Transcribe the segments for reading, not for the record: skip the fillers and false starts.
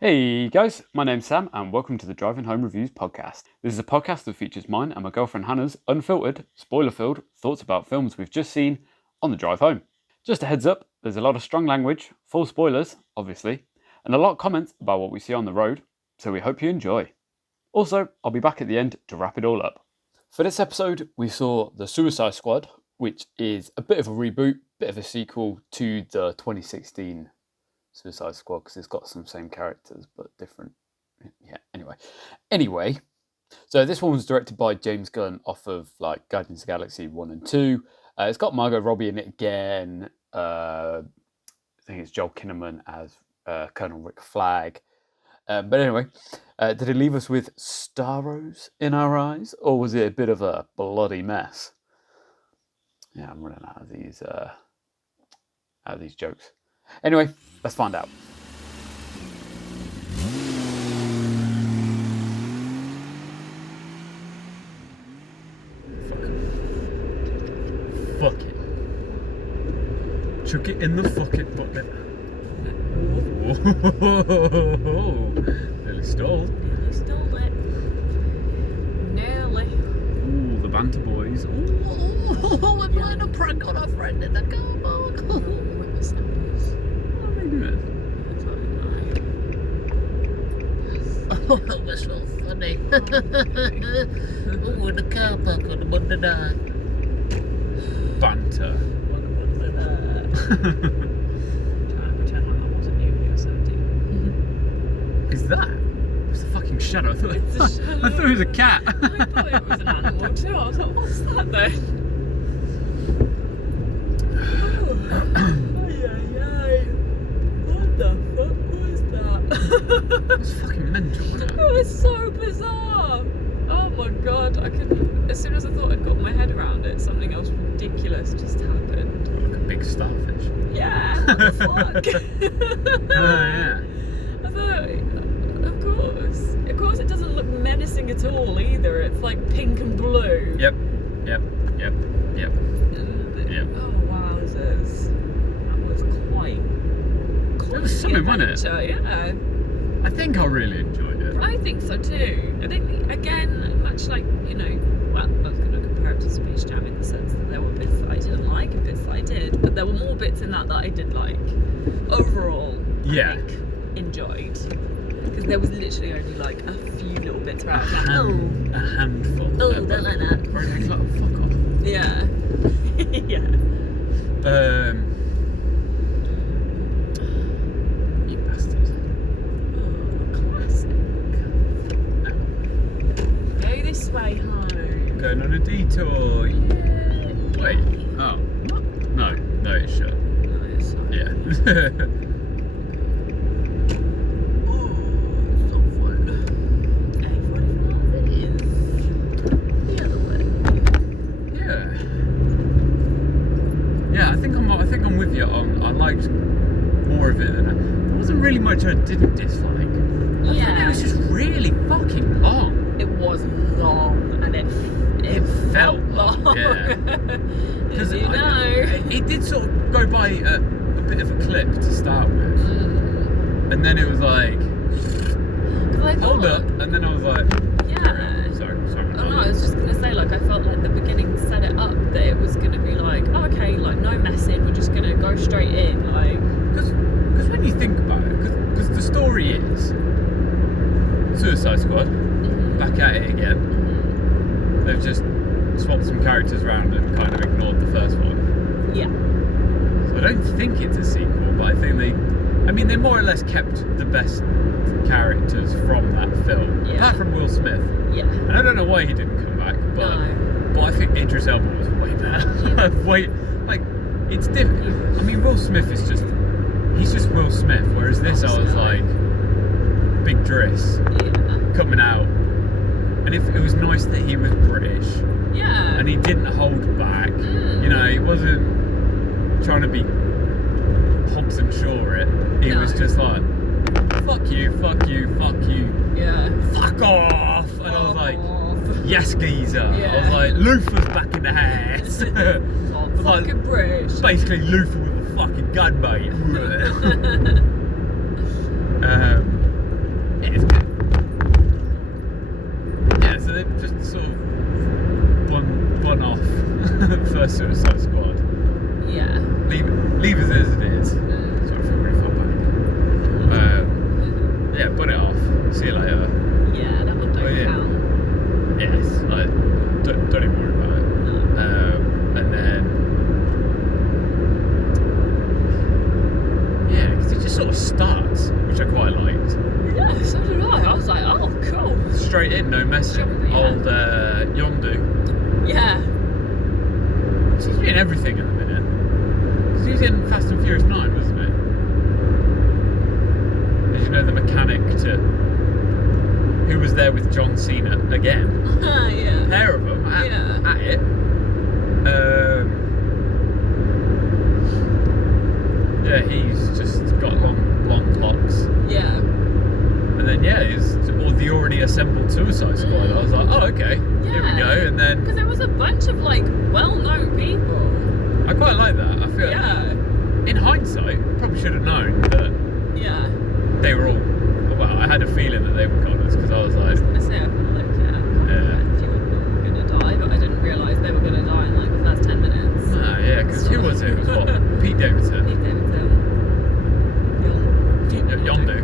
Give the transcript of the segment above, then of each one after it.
Hey guys, my name's Sam and welcome to the Driving Home Reviews podcast. This is a podcast that features mine and my girlfriend Hannah's unfiltered, spoiler-filled thoughts about films we've just seen on the drive home. Just a heads up, there's a lot of strong language, full spoilers, obviously, and a lot of comments about what we see on the road, so we hope you enjoy. Also, I'll be back at the end to wrap it all up. For this episode, we saw The Suicide Squad, which is a bit of a reboot, bit of a sequel to the 2016 Suicide Squad because it's got some same characters but different. Yeah, anyway, so this one was directed by James Gunn off of like Guardians of the Galaxy 1 and 2. It's got Margot Robbie in it again. I think it's Joel Kinnaman as Colonel Rick Flag. But anyway, did it leave us with starros in our eyes, or was it a bit of a bloody mess? Yeah, I'm running out of these jokes. Anyway, let's find out. Fuck it. Chuck it in the fuck it bucket. Whoa. Nearly stalled. Nearly stalled it. Nearly. Ooh, the banter boys. Ooh, we're playing a prank on our friend in the car park. What are they doing? Oh, that was so funny. Oh, in the car park on the Monday night. Banter. Trying to pretend like that wasn't you when you were 17. Is that? It's a fucking shadow. I thought, It's a shadow. I thought it was a cat. I thought it was an animal too. I was like, what's that then? What the fuck was that? It's fucking mental, wasn't It it? was so bizarre. Oh my god, I couldn't. As soon as I thought I'd got my head around it, something else ridiculous just happened. Like a big starfish. Yeah, what the fuck? Oh, yeah. I thought, of course it doesn't look menacing at all either. It's like pink and blue. Yep. And oh wowzers. That was quite It was something, wasn't it? adventure, yeah. I think I really enjoyed it. I think so too. I think, again, much like, well, I was going to compare it to Space Jam in the sense that there were bits that I didn't like and bits that I did, but there were more bits in that I did like. Overall, Yeah. I think, enjoyed. Because there was literally only like a few little bits where I was like, A handful. oh, don't like that. Where it's like, fuck off. Yeah. Yeah. You bastards. Oh, classic. Go this way home. Going on a detour. Yeah. Wait. Oh. No, it's shut. No, it's fine. Yeah. Oh, so fun. A45 it is. The other way. Yeah, I think I'm with you on. I liked more of it than there wasn't really much I didn't dislike. I think it was just really fucking long. It was long and it felt long. Yeah. Because it it did sort of go by a bit of a clip to start with, and then it was like, hold up, and then I was like, yeah. sorry. Oh no, I was just gonna say, like, I felt like the beginning set it up that it was gonna be like, oh, okay, like no messing, we're just gonna go straight in, like. Because when you think about it, because the story is Suicide Squad, back at it again. They've just swapped some characters around and kind of ignored the first one. Yeah. So I don't think it's a sequel, but I think they more or less kept the best characters from that film, Yeah. apart from Will Smith. Yeah. And I don't know why he didn't come back, but I think Idris Elba was way better. It's different. I mean, Will Smith he's just Will Smith, whereas this I was like, big Driss coming out. And if it was nice that he was British, Yeah. and he didn't hold back. He wasn't trying to be Hobbs and Shaw it. He was just like, fuck you, Yeah. fuck off. And I was like, yes, geezer. Yeah. I was like, Luther's back in the house. Oh, fucking British. Basically, Luther with a fucking gun, mate. straight in, no messing. Yeah. Old Yondu. Yeah. She's doing everything at the minute. Because he was in Fast and Furious 9, wasn't it? As you know, the mechanic who was there with John Cena again. Yeah. Pair of them at it. Yeah, he's just got long locks. Yeah. And then he's the already assembled Suicide Squad. I was like, oh okay, here we go. And then because there was a bunch of like well-known people. I quite like that. I feel in hindsight, probably should have known that they were all. Well, I had a feeling that they were goners because I was like, I was gonna say I feel like a few of them were gonna die, but I didn't realise they were gonna die in like the first 10 minutes. yeah, because who was it? It was what? Pete Davidson. Pete Davidson. Yondu.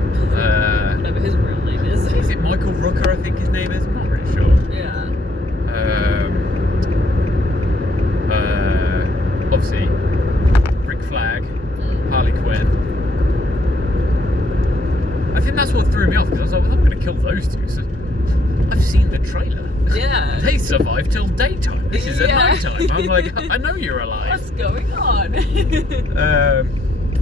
Whatever his real name is. Is it Michael Rooker? I think his name is. I'm not really sure. Yeah. Obviously, Rick Flag, Harley Quinn. I think that's what threw me off because I was like, well, I'm going to kill those two. So I've seen the trailer. Yeah. They survive till daytime. This is at night time. I'm like, I know you're alive. What's going on?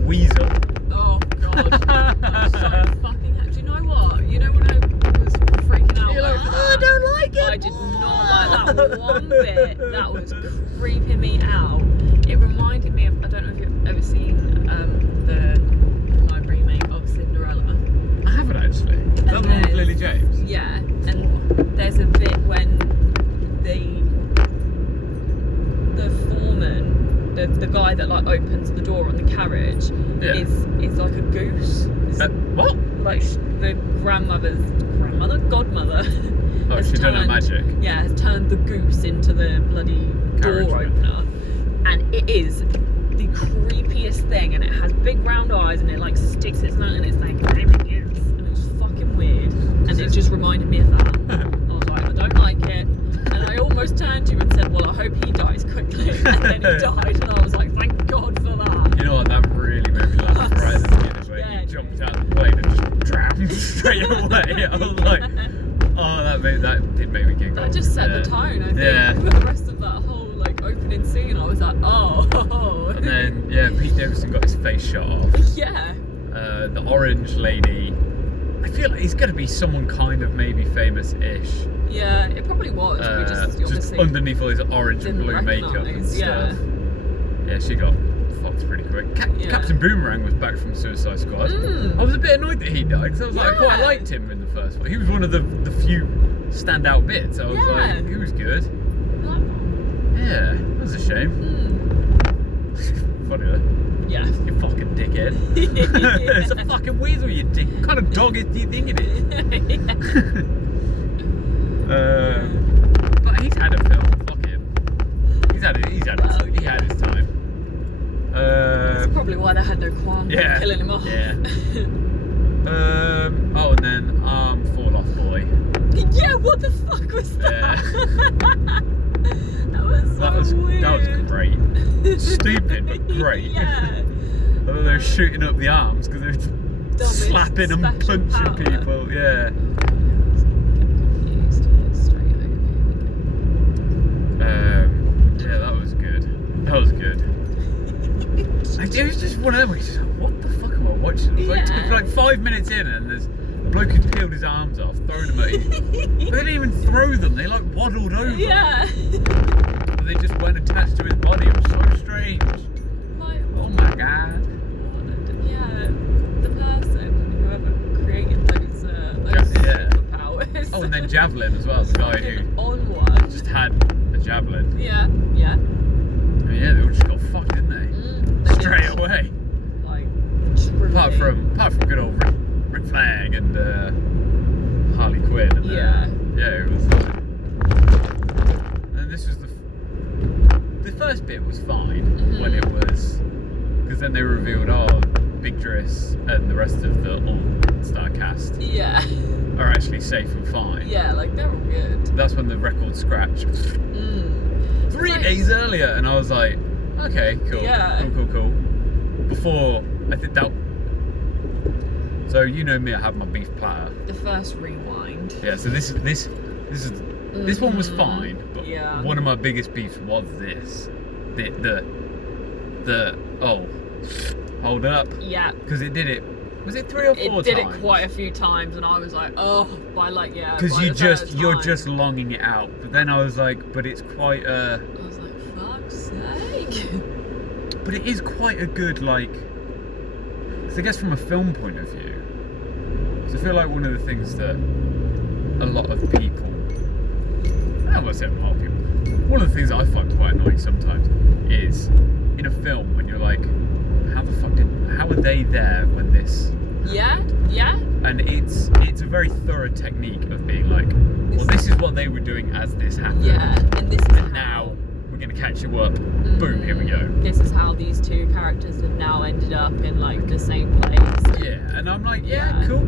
Weasel. Oh god. I'm so fucking. Do you know what? You know when I was freaking out? You're like, I don't like it. I did not like that one bit. That was creeping me out. It reminded me of. I don't know if you've ever seen the remake of Cinderella. I haven't actually. Is that the one with Lily James? Yeah, and there's a bit when the foreman, the guy that like opens the door on the carriage, is like a goose. What? Like the godmother. Oh, she's done her magic. Yeah, has turned the goose into the bloody Carriage door opener, and it is the creepiest thing. And it has big round eyes, and it like sticks its nose, and it's like, I'm a goose, and it's fucking weird. And it just reminded me of that. I was like, I don't like it. And I almost turned to you and said, well, I hope he dies quickly. And then he died, and I was like, thank God for that. You know what? That really made me laugh right at the beginning when he jumped out of the plane and just drowned straight away. I was like, oh, that did make me giggle. That just set the tone, I think, for the rest of that whole like opening scene. I was like, oh. And then Pete Davidson got his face shot off. Yeah. The orange lady. I feel like he's going to be someone kind of maybe famous-ish. Yeah, it probably was. We just underneath all his orange and blue makeup and stuff. Yeah, she got fucked pretty quick. Captain Boomerang was back from Suicide Squad. I was a bit annoyed that he died because I was like, I quite liked him in the first one. He was one of the few standout bits. I was like, he was good. Yeah, that was a shame. Funny though. Yeah. You fucking dickhead. It's a fucking weasel, you dick. What kind of dog do you think it is? But he's had a film. Fuck him. He had his time. That's probably why they had no qualms killing him off. Yeah. And then Fall Off Boy. Yeah, what the fuck was that? That was weird. That was great. Stupid, but great. Yeah. Although they were shooting up the arms because they were slapping and punching people. Yeah. Yeah, that was good. That was good. It was just one of them where you're just like, what the fuck am I watching? It's like 5 minutes in and there's a bloke who's peeled his arms off, thrown them at you. But they didn't even throw them, they like waddled over. Yeah. But they just weren't attached to his body. It was so strange. Like, oh my god. Yeah, the person, whoever created those superpowers. Oh, and then Javelin as well, the guy who on one just had a javelin. Yeah. Oh, yeah, they all just got fucked, didn't they? Straight away. Like, apart from good old Rick Flag and Harley Quinn. And, it was. And this was the first bit was fine when it was, because then they revealed, Big Driss and the rest of the all-star cast are actually safe and fine. Yeah, like they're all good. That's when the record scratched 3 days earlier, and I was like, okay, cool, cool. Before, I think that So you know me, I have my beef platter. The first rewind. Yeah. So this one was fine, but Yeah. one of my biggest beefs was this. The hold up. Yeah. Because it did it. Was it 3 or 4 times? It did it quite a few times, and I was like, oh, by like, yeah. Because you're time. just longing it out. But then I was like, but it's quite a. I was like, fuck's sake. But it is quite a good, like. So I guess from a film point of view, so I feel like one of the things that a lot of people, I don't want to say a lot of people, one of the things that I find quite annoying sometimes is in a film when you're like, how are they there when this happened? Yeah. And it's a very thorough technique of being like, well, this is what they were doing as this happened. Yeah, and this is And now we're going to catch you up. Boom, here we go. This is how these two characters have now ended up in like the same place. Yeah, and I'm like, yeah. Yeah. Cool.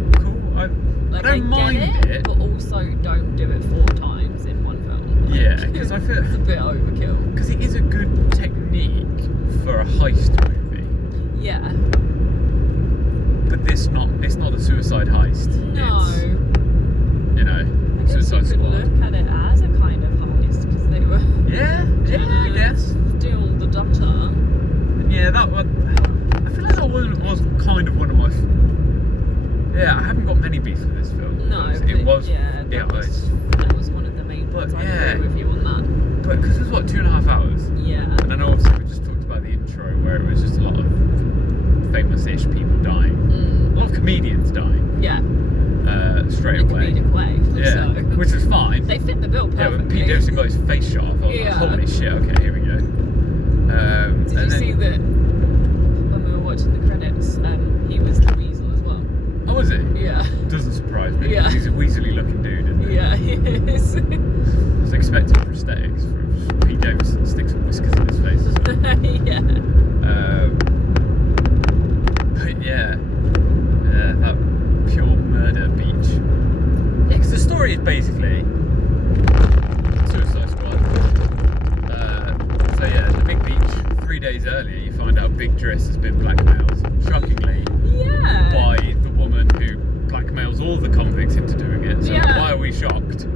I don't mind it. But also don't do it 4 times in one film. Like, Yeah, because I feel it's a bit overkill. because it is a good technique for a heist movie, Yeah. but it's not the Suicide Heist. No. It's, you know, I guess Suicide you could Squad. look at it as a kind of heist because they were Yeah, I guess. still the Doctor. Yeah, that one. I feel like that was kind of one of my. Yeah, I haven't got many beefs with this film. No, it but was. yeah, that was one of the main points. I agree with you on that. But because it was what 2.5 hours, Yeah. and I know obviously we just talked about the intro where it was just a lot of famous-ish people dying, a lot of comedians dying. Yeah. Straight In a away. comedic way. Yeah, So. which was fine. They fit the bill Yeah, perfectly. when Pete Davidson got his face shot off, I was like, Yeah. holy shit, okay, here we go. Did you see that when we were watching the credits, he was the Weasel as well? Oh, was it? Yeah. Doesn't surprise me. Yeah. He's a weaselly looking dude, isn't he? Yeah, he is. I was expecting prosthetics from Pete Davidson, sticks some whiskers in his face. Yeah. But yeah, that pure murder beach. Yeah, because the story is basically Suicide Squad. So yeah, the big beach. 3 days earlier, you find out Big Driss has been blackmailed, shockingly, Yeah. by the woman who blackmails all the convicts into doing it. So Yeah. why are we shocked?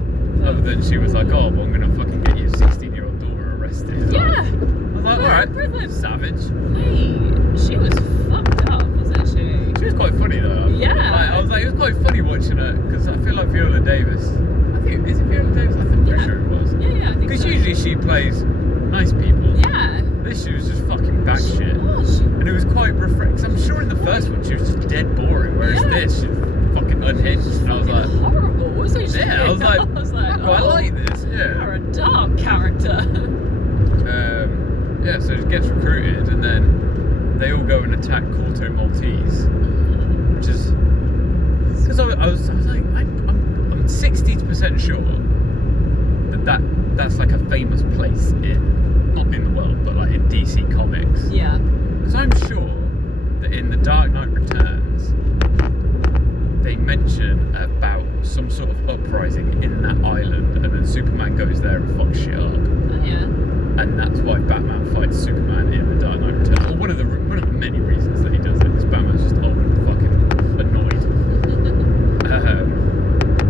Other than she was like, oh, well, I'm gonna fucking get your 16-year-old daughter arrested. Yeah. I was like, Yeah, alright, prison. savage. Mate, she was fucked up, wasn't she? She was quite funny though. Yeah. Like, I was like, it was quite funny watching her because I feel like Viola Davis. Is it Viola Davis? I'm pretty sure it was. Yeah, I think Because so. usually she plays nice people. Yeah. This she was just fucking batshit. Oh, she And it was quite refreshing. I'm sure in the first one she was just dead boring, whereas Yeah. this she's fucking unhinged. And I was like, horrible, wasn't she? yeah, I was like, oh, I like this. You're Yeah. a dark character. Yeah. So she gets recruited, and then they all go and attack Corto Maltese, which is because I was like, I'm 60% sure that's like a famous place not in the world, but like in DC Comics. Yeah. Because I'm sure that in The Dark Knight Returns, they mention about some sort of uprising in that island, and then Superman goes there and fucks shit up. Yeah. And that's why Batman fights Superman in The Dark Knight Returns. Or one of the many reasons that he does it, because Batman's just old and fucking annoyed.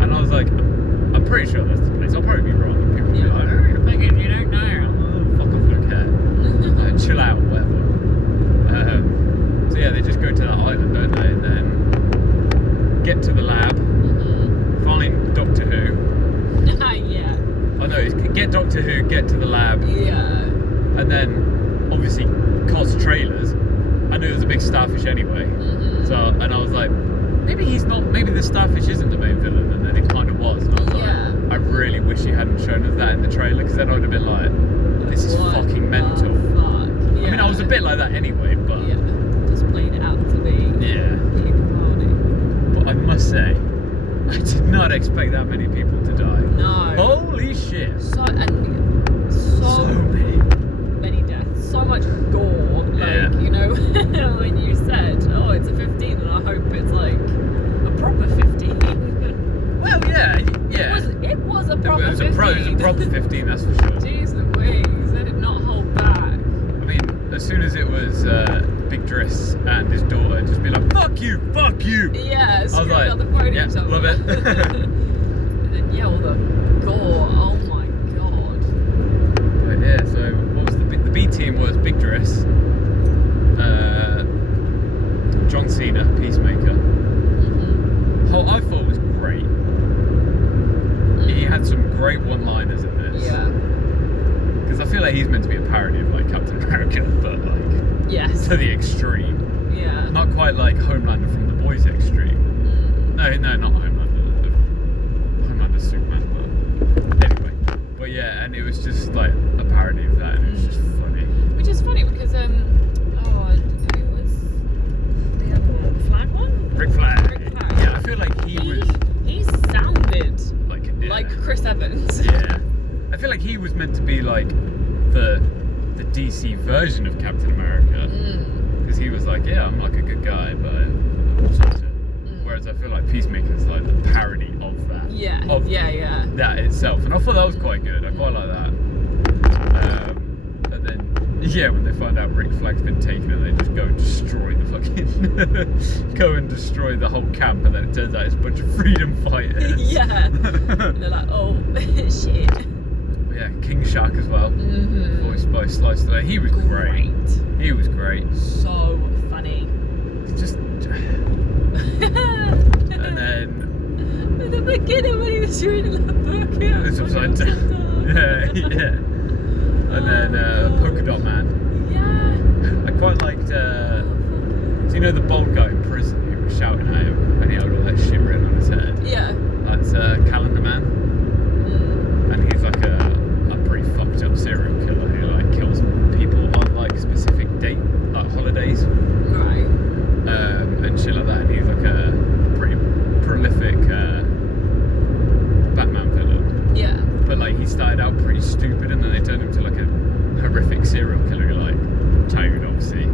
And I was like, I'm pretty sure that's the place. I'll probably be wrong. And people will be Yeah. like, oh, you're thinking you don't know. Oh, fuck off, I don't care. Chill out, whatever. So yeah, they just go to that island, don't they? And then get to the lab, find Doctor Who. Yeah. Oh no, it's get Doctor Who, get to the lab. Yeah. And then obviously Cos trailers. I knew it was a big starfish anyway. So and I was like, maybe the starfish isn't the main villain, and then it kind of was. And I was like, I really wish he hadn't shown us that in the trailer, because then I would have been like, this is What fucking mental. the fuck? Yeah. I mean, I was a bit like that anyway, but Yeah. Just played it out to be. yeah. But I must say, I did not expect that many people to die. No. Holy shit. So So many. many deaths, so much gore. Like, Yeah. you know, when you said, oh, it's a 15, and I hope it's like a proper 15. Well, yeah. It was a proper It was 15. a proper 15, that's for sure. Jeez Louise, they did not hold back. I mean, as soon as it was Big Driss and his daughter just be like, fuck you. Yeah, I was screaming like, on the phone at yeah, each other. love it. And then, yeah, all the gore. Oh my god. But yeah, so what was the B team was Big Driss, John Cena, Peacemaker. Who I thought was great. He had some great one-liners in this. Yeah. Because I feel like he's meant to be a parody of like Captain America, but like Yes. to the extreme. Yeah. Not quite like Homelander from The Boys extreme. No, not Homelander. Homelander's Superman, but anyway. But yeah, and it was just like a parody of that, and it was just funny. Which is funny because who was the other one? The Flag one? Rick Flag. Yeah, I feel like he sounded like Chris Evans. Yeah. I feel like he was meant to be like the DC version of Captain America. Because he was like, yeah, I'm like a good guy, but I'm also whereas I feel like Peacemaker's like the parody of that. Yeah. Of Yeah. that itself. And I thought that was quite good. I quite like that. But then, yeah, when they find out Rick Flag's been taken and they just go and destroy the destroy the whole camp, and then it turns out it's a bunch of freedom fighters. Yeah. And they're like, oh, shit. Yeah, King Shark as well, voiced by Slice Today. He was great. He was great. So funny. Just. And then. At the beginning when he was reading the book, It was upside down. Yeah. And then Polka Dot Man. Yeah. I quite liked. So you know the bald guy in prison who was shouting at him and he had all that shit written on his head? Yeah. That's Calendar Man. And he's like a pretty fucked up serial killer who like kills people on like specific like holidays. Right. And shit like that. And he's like a pretty prolific Batman villain. Yeah. But like he started out pretty stupid and then they turned him to like a horrific serial killer like Toad, obviously.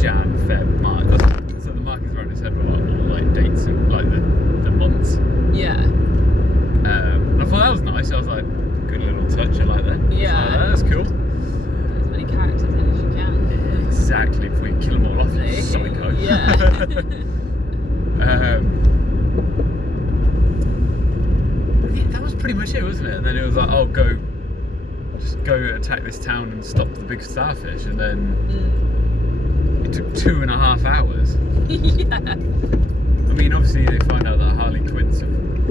Jan, Feb, March. So the markers around his head were like all like dates and like the months. Yeah. And I thought that was nice. I was like, good little touch. I like that. Yeah. Like, that's cool. Put as many characters in as you can. Yeah, exactly. Before you kill them all off, you psycho. Yeah. That was pretty much it, wasn't it? And then it was like, oh, just go attack this town and stop the big starfish. And then it took 2.5 hours. Yeah. I mean, obviously they find out that Harley Quinn's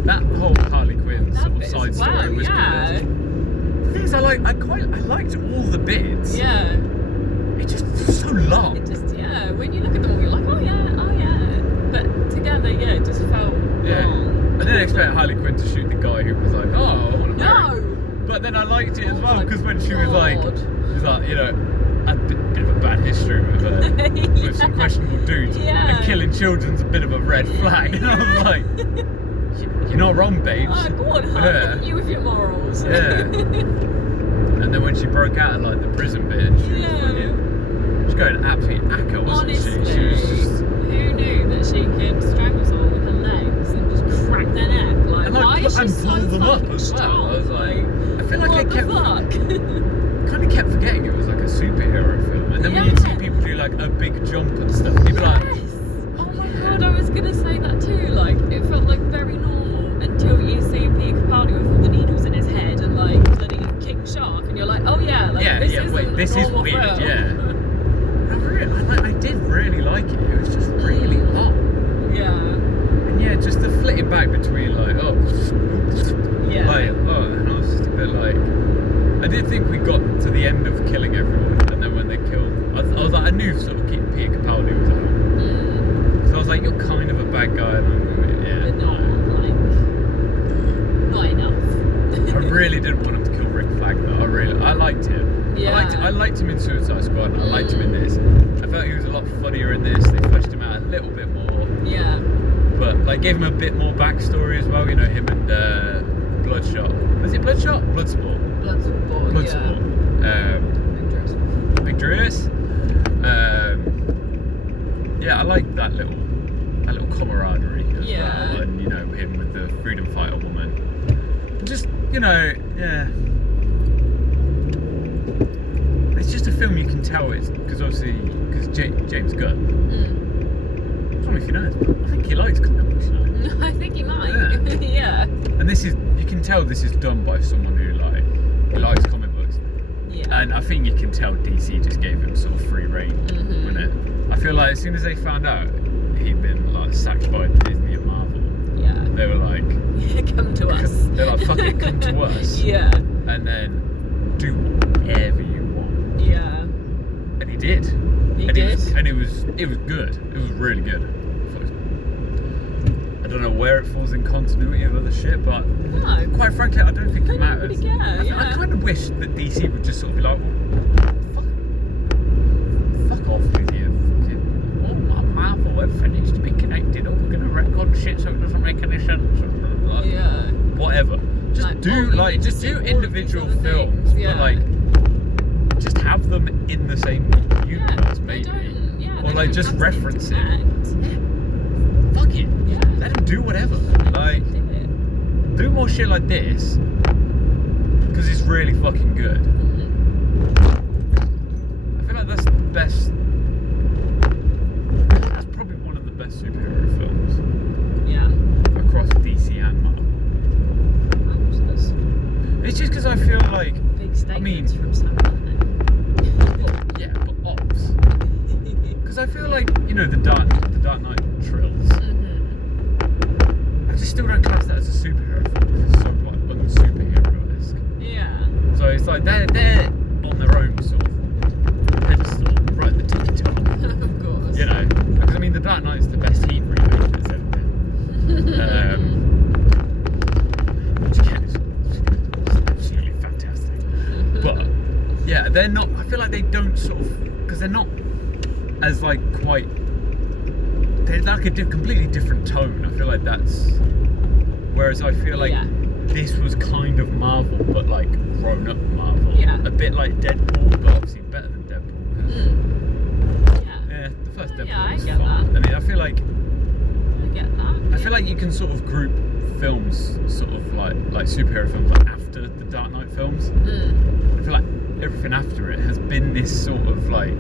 that whole Harley Quinn sort of side story was good. The thing is, I liked all the bits. Yeah. It just was so long. It just, yeah, when you look at them all, you're like, oh yeah. But together, yeah, it just felt long. I didn't expect Harley Quinn to shoot the guy who was like, oh, I want to marry. No. But then I liked it as Oh well my because when she was like, God. you know, a bit of a bad history with some questionable dudes, Yeah. and killing children's a bit of a red flag. And I was like, you're not wrong, babes. Oh, go on, hun. Yeah. Look at you with your morals. Yeah. And then when she broke out of like the prison bit, and she was going absolutely acca, wasn't Honestly, she? She was just. Who knew that she could strangle someone with her legs and just crack their neck? Like, And, like, why is she so pull them up fucking as well. strong? I was like, I feel like what I kept the fuck? kind of kept forgetting it was like a superhero film, and then when you'd see people do like a big jump and stuff, you'd be like, Yes. Oh my god, I was gonna say that too. Like, it felt like very normal until you see Peter Capaldi with all the needles in his head and like bloody King Shark, and you're like, oh yeah, like this is weird, film. yeah. I did really like it. It was just really long. Yeah. And yeah, just the flitting back between like, Yeah. and I was just a bit like, I did think we got to the end of killing everyone, and then when they killed, I was like, I knew sort of Peter Capaldi was out. Because I was like, you're kind of a bad guy, and I'm like, yeah. But not enough. I really didn't want him to kill Rick Flag though. I liked him. Yeah. I liked him in Suicide Squad, and I liked him in this. I felt he was a lot funnier in this. They fleshed him out a little bit more. Yeah. But like gave him a bit more backstory as well, you know, him and Bloodshot. Was it Bloodshot? Bloodsport. Bloodsport. Big Driss. Yeah, I like that little camaraderie as well, and you know, him with the freedom fighter woman. Just, you know, yeah. It's just a film you can tell it's because obviously James Gunn. I don't know if you know this, but I think he likes comic books. You know? I think he might. Yeah. And you can tell this is done by someone who likes comic books. Yeah. And I think you can tell DC just gave him sort of free reign, wouldn't it? I feel like as soon as they found out he'd been like sacked by Disney and Marvel, they were like, come to us. They're like, fuck it, come to us. Yeah. And then do whatever you want. Yeah. And he did. He did. It was good. It was really good. I don't know where it falls in continuity of other shit, but no. Quite frankly, I don't think it matters. Really care, I kind of wish that DC would just sort of be like, well, fuck off with you. Marvel, we're finished to be connected. Oh, we're gonna retcon shit so it doesn't make any sense. Whatever. Just do individual films, but like just have them in the same universe, maybe. Or like just reference it. Fuck it. Yeah. Let them do whatever. Like do more shit like this because it's really fucking good. I feel like that's the best. That's probably one of the best superhero films. Yeah. Across DC and Marvel. It's just because I feel like big statements from someone. Yeah, but ops. Because I feel like the Dark Knight trills. I just still don't class that as a superhero film because it's so like un-superhero-esque. Yeah. So it's like they're on their own sort of pedestal, right at the tippy top. Of course. Because I mean, the Dark Knight's the best Heat remake that's ever been. Which again is absolutely fantastic. But yeah, they're not. I feel like they don't sort of because they're not as like quite. They're like a completely different tone. I feel like that's. Whereas I feel like this was kind of Marvel, but like grown up Marvel. Yeah. A bit like Deadpool, but obviously better than Deadpool. Yeah, the first Deadpool was fun. That. I mean, I feel like. I get that. I feel like you can sort of group films, sort of like superhero films, like after the Dark Knight films. I feel like everything after it has been this sort of like.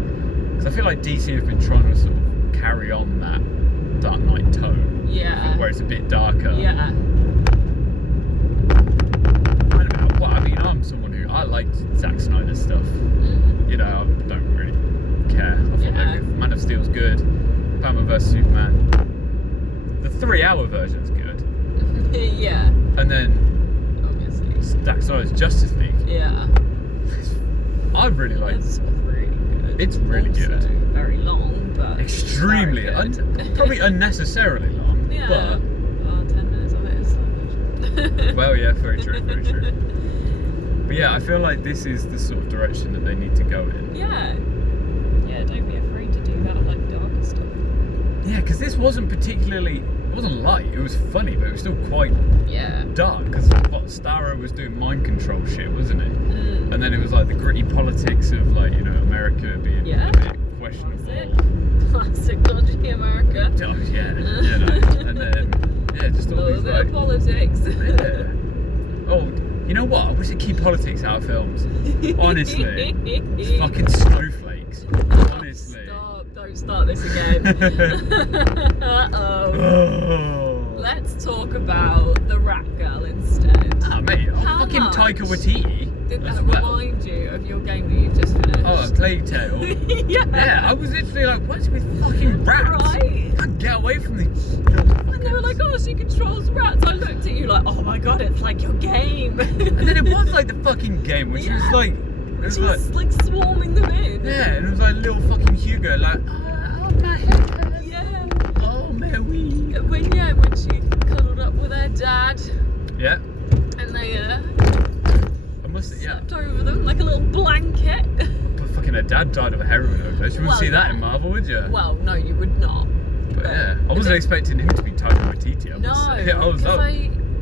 Because I feel like DC have been trying to sort of carry on that Dark Knight tone. Yeah. Where it's a bit darker. Yeah. Well, I mean, I'm someone who I liked Zack Snyder's stuff. I don't really care. I thought like Man of Steel's good. Batman vs Superman. The 3-hour version's good. Yeah. And then obviously Zack Snyder's Justice League. Yeah. I really like. It's really good. It's really also good. Very long, but extremely probably unnecessarily long. Yeah. But 10 minutes of it is so much. Well, yeah, very true, very true. But yeah, I feel like this is the sort of direction that they need to go in. Yeah. Yeah, don't be afraid to do that, like darker stuff. Yeah, because this wasn't particularly. It wasn't light. It was funny, but it was still quite dark. Because Starro was doing mind control shit, wasn't it? And then it was like the gritty politics of like America being a bit questionable. Classic dodgy America. Oh yeah, and then just all these bit like of politics. Oh, you know what? I wish they'd keep politics out of films. Honestly, it's fucking snowflakes. Honestly. Stop! Don't start this again. Let's talk about the Rat Girl instead. Ah, mate, fucking Taika Waititi. Did that remind you of your game that you've just finished? Oh, A Plague Tale. Yeah, I was literally like, what's with fucking rats? Right? Can't get away from these. And they were like, oh, she controls rats. I looked at you like, oh my god, it's like your game. And then it was like the fucking game, which was like. She was like swarming them in. Yeah, and it was like little fucking Hugo, like, oh my head. Yeah. Oh, Mary. When she cuddled up with her dad. Yeah. And they slept over them like a little blanket. But fucking her dad died of a heroin overdose. You wouldn't see that in Marvel, would you? Well, no, you would not. But yeah, I wasn't expecting him to be Taika Waititi.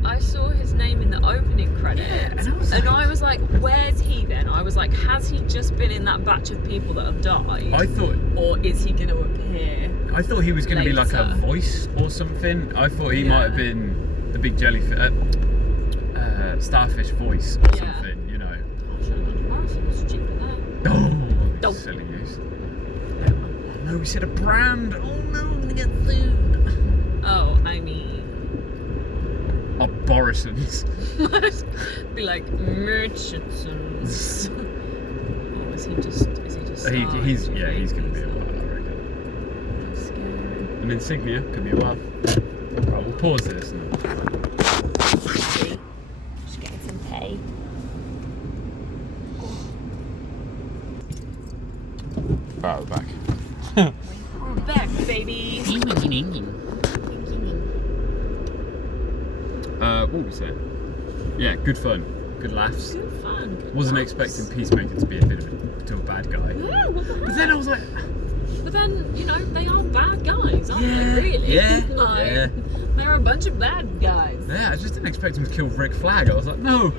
I saw his name in the opening credits, and I was like, where's he then? I was like, has he just been in that batch of people that have died? I thought... Or is he going to appear I thought he was going to be like a voice or something. I thought he might have been the big jellyfish... starfish voice or something, you know. I should have gone to Morrison, stupid there. Oh, Real. Silly goose. Oh no, we said a brand. Oh no, I'm gonna get sued. Oh, I mean. Oh, Borisons. Be like Merchants. Or is he just? He's gonna be a while, I reckon. That's scary. An insignia could be a while. Right, we'll pause this. And... Just getting some pay. Right, we're back. We're back, baby. What were we saying? Yeah, good fun, good laughs. Good fun. Good Wasn't laughs. expecting Peacemaker to be a bit of a bad guy. Yeah, what the hell? But then I was like, But then, you know, they are bad guys, aren't Yeah, they, really? yeah, Like, yeah. They're a bunch of bad guys. yeah, I just didn't expect him to kill Rick Flag. I was like, no.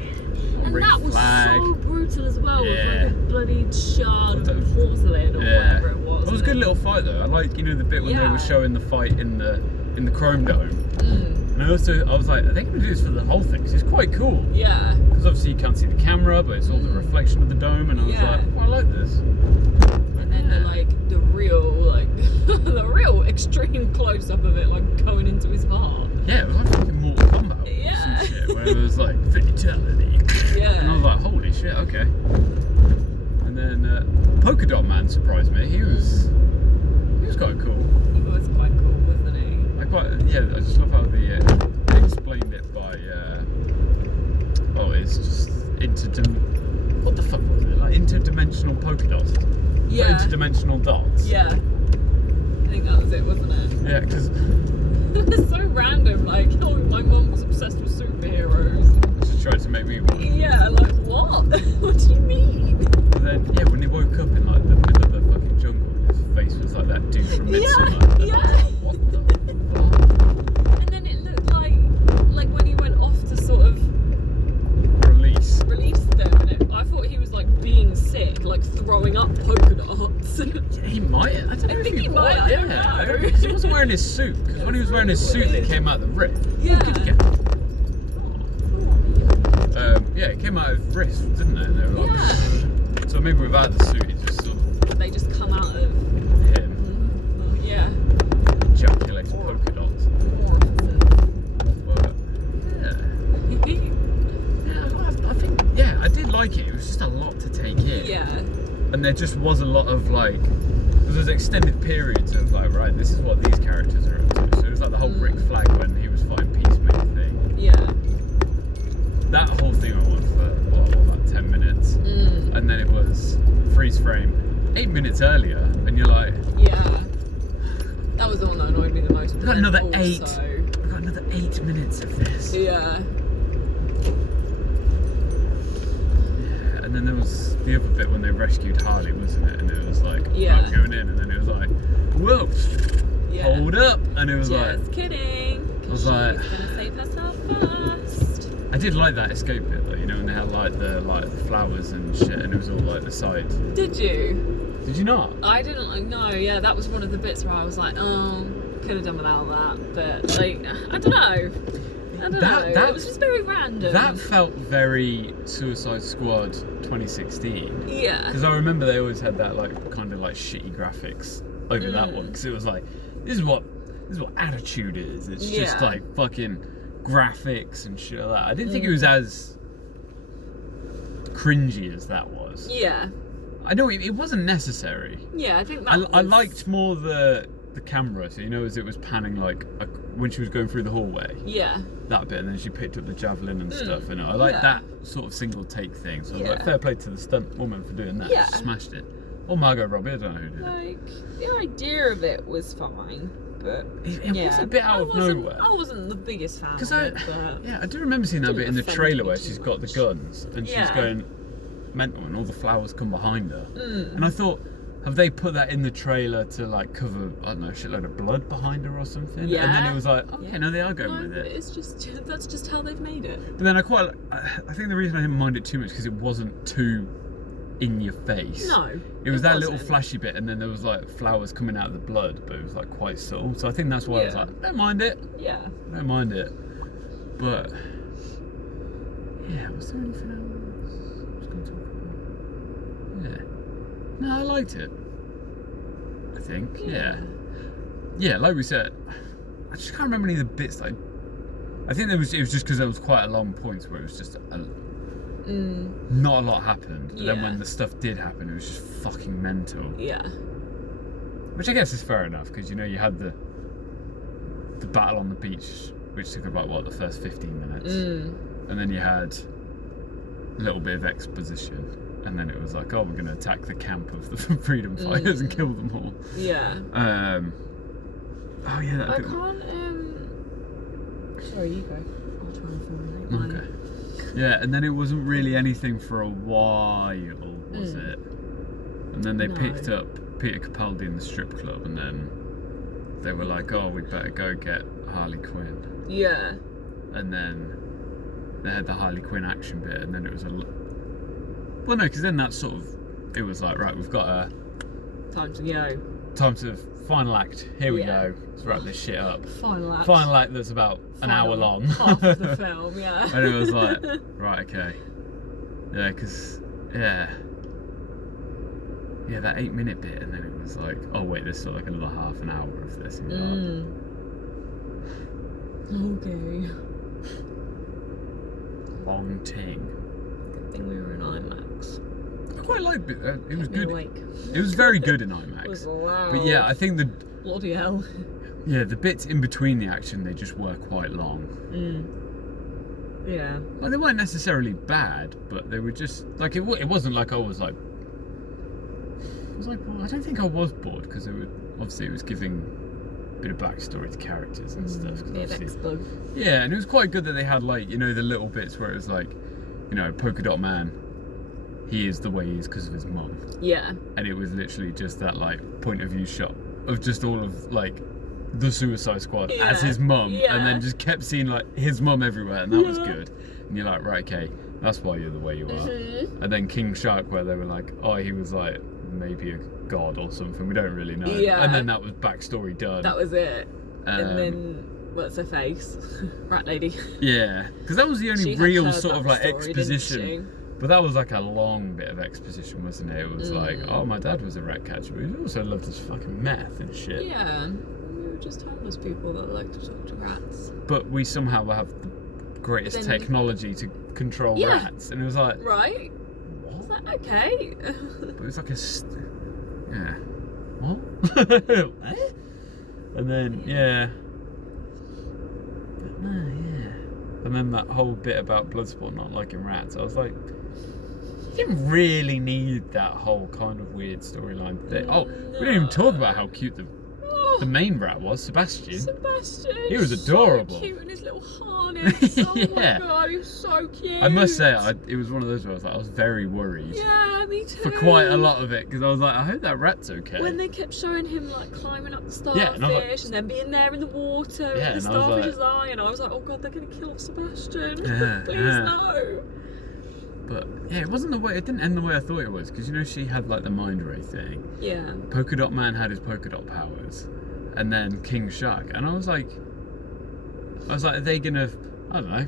And Rick that was Flag. so brutal as well, Yeah. with like a bloody shard That of was- porcelain or Yeah. whatever it was. It was a good little fight though. I like, you know, the bit when they Yeah. were showing the fight in the Chrome Dome. Mm, And I was like, are they going to do this for the whole thing? Because it's quite cool. yeah. Because obviously you can't see the camera, but it's all the reflection of the dome. And I was Yeah. like, oh, I like this. And then the real extreme close up of it, like going into his heart. Yeah, it was like fucking Mortal Kombat. Or Yeah. some shit, where it was like fatality. Yeah. And I was like, holy shit, okay. And then Polka Dot Man surprised me. He was quite cool. He was quite cool, wasn't he? I just love how they explained it by it's just what the fuck was it? Like interdimensional polka dots. Yeah. Like, interdimensional dots. Yeah. I think that was it, wasn't it? Yeah, because It's so random, like, oh, my mum was obsessed with superheroes. just tried to make me one. Yeah, like, what? What do you mean? And then when they woke up in like the middle of the fucking jungle, his face was like that dude from Midsummer. And I was like, what the fuck? And then it looked like when he went off to sort of Release. release them, and I thought he was like being sick, like throwing up polka dots. Yeah, he might. I don't know if think he he might, was. I don't Yeah, know. because he wasn't wearing his suit. Because when he was wearing his suit, they came out the rip. Yeah. Good to get. It came out of wrist, didn't it? And they were like, Yeah. So maybe without the suit, he just sort of They just come out of him yeah. ejaculates polka dots. Orifices. But I think I did like it. It was just a lot to take in. Yeah. And there just was a lot of like, there was extended periods of like, right, this is what these characters are up to. So it was like the whole Rick Flag when he was fighting Peacemaker thing. Yeah. That whole thing went on for about 10 minutes. And then it was freeze frame 8 minutes earlier, and you're like, Yeah. That was the one that annoyed me the most. we've got another Also, 8 minutes of this. Yeah. And then there was the other bit when they rescued Harley, wasn't it? And it was like, Yeah. I'm going in, and then it was like, whoa, Yeah. hold up, and it was Just kidding. I was like, She's gonna save herself first. I did like that escape bit, like, you know, when they had like the flowers and shit, and it was all like the side. Did you? Did you not? I didn't know. Yeah, that was one of the bits where I was like, oh, could have done without that. But like, I don't know. It was just very random. That felt very Suicide Squad 2016. Yeah. Because I remember they always had that like kind of like shitty graphics over that one. Because it was like, this is what Attitude is. It's just Yeah. like fucking graphics and shit like that. I didn't think it was as cringy as that was. Yeah. I know it wasn't necessary. Yeah, I think that I liked more the camera, so you know, as it was panning like when she was going through the hallway. Yeah. That bit, and then she picked up the javelin and stuff, and I like that sort of single take thing. So I was like, Yeah. fair play to the stunt woman for doing that. Yeah. She smashed it. Or Margot Robbie, I don't know who did it. Like, the idea of it was fine, but It was a bit out of nowhere. I wasn't the biggest fan of Because it, but I do remember seeing that didn't bit in the offend trailer me where too she's got the much. guns and she's Yeah. going mental, and all the flowers come behind her. And I thought, have they put that in the trailer to like cover, I don't know, a shitload of blood behind her or something? And then Yeah. it was like, okay, no, they are going no, with it. it's just that's just how they've made it. But then I think the reason I didn't mind it too much because it wasn't too in your face. No, It was that little wasn't. flashy bit, and then there was like flowers coming out of the blood, but it was like quite subtle. So I think that's why I was Yeah. like, don't mind it, Yeah. don't mind it. But yeah, was there anything else I was going to talk about? Yeah. No, I liked it. I think, yeah. Yeah, like we said, I just can't remember any of the bits that I think it was just because there was quite a long points where it was just not a lot happened. But then when the stuff did happen, it was just fucking mental. Yeah. Which I guess is fair enough, because you know you had the battle on the beach, which took about the first 15 minutes, and then you had a little bit of exposition, and then it was like, oh, we're going to attack the camp of the freedom fighters and kill them all. Yeah. Oh yeah. I can't. Sorry, you go. I'll try and formulate mine. Okay. Yeah, and then it wasn't really anything for a while, was it? And then they picked up Peter Capaldi in the strip club, and then they were like, oh, we'd better go get Harley Quinn. Yeah. And then they had the Harley Quinn action bit, and then it was well, no, because then that sort of, it was like, right, we've got a time to go. Time to final act. Here we go. Let's wrap this shit up. Final act. Final act that's about an hour long. Half of the film, yeah. And it was like, right, okay. Yeah, because, yeah, that 8-minute bit, and then it was like, oh wait, there's still like another half an hour of this. And you're like, okay. long ting. Good thing we were in IMAX. I quite liked it. It was good. Awake. It was very good in IMAX. It was loud. But yeah, I think bloody hell. Yeah, the bits in between the action, they just were quite long. Yeah. Well, they weren't necessarily bad, but they were just like, it wasn't like I was like, well, I don't think I was bored, because it was giving a bit of backstory to characters and stuff. Yeah, and it was quite good that they had, like, you know, the little bits where it was like, you know, Polka Dot Man, he is the way he is because of his mum. Yeah. And it was literally just that, like, point of view shot of just all of, like, the Suicide Squad as his mum, and then just kept seeing, like, his mum everywhere, and that was good. And you're like, right, okay, that's why you're the way you are. And then King Shark, where they were like, oh, he was like maybe a god or something, we don't really know. Yeah. And then that was backstory done. That was it. And then what's her face? Rat lady. Yeah, because that was the only real sort of like exposition. But that was like a long bit of exposition, wasn't it? It was like, oh, my dad was a rat catcher, but he also loved his fucking meth and shit. Yeah, we were just homeless people that like to talk to rats. But we somehow have the greatest technology to control rats, and it was like, right? What? Was that okay? But it was like a, what? And then and then that whole bit about Bloodsport not liking rats, I was like, you didn't really need that whole kind of weird storyline. We didn't even talk about how cute the main rat was, Sebastian. He was adorable. So cute in his little harness. Oh my god, he was so cute. I must say, it was one of those where I was very worried. Yeah, me too. For quite a lot of it, because I was like, I hope that rat's okay. When they kept showing him like climbing up the starfish, and then being there in the water with the starfish's eye, and I was like, oh god, they're gonna kill Sebastian. Please no. But yeah, it didn't end the way I thought it was, because you know she had like the mind ray thing. Yeah. Polka Dot Man had his polka dot powers, and then King Shark, and I was like, are they gonna, I don't know,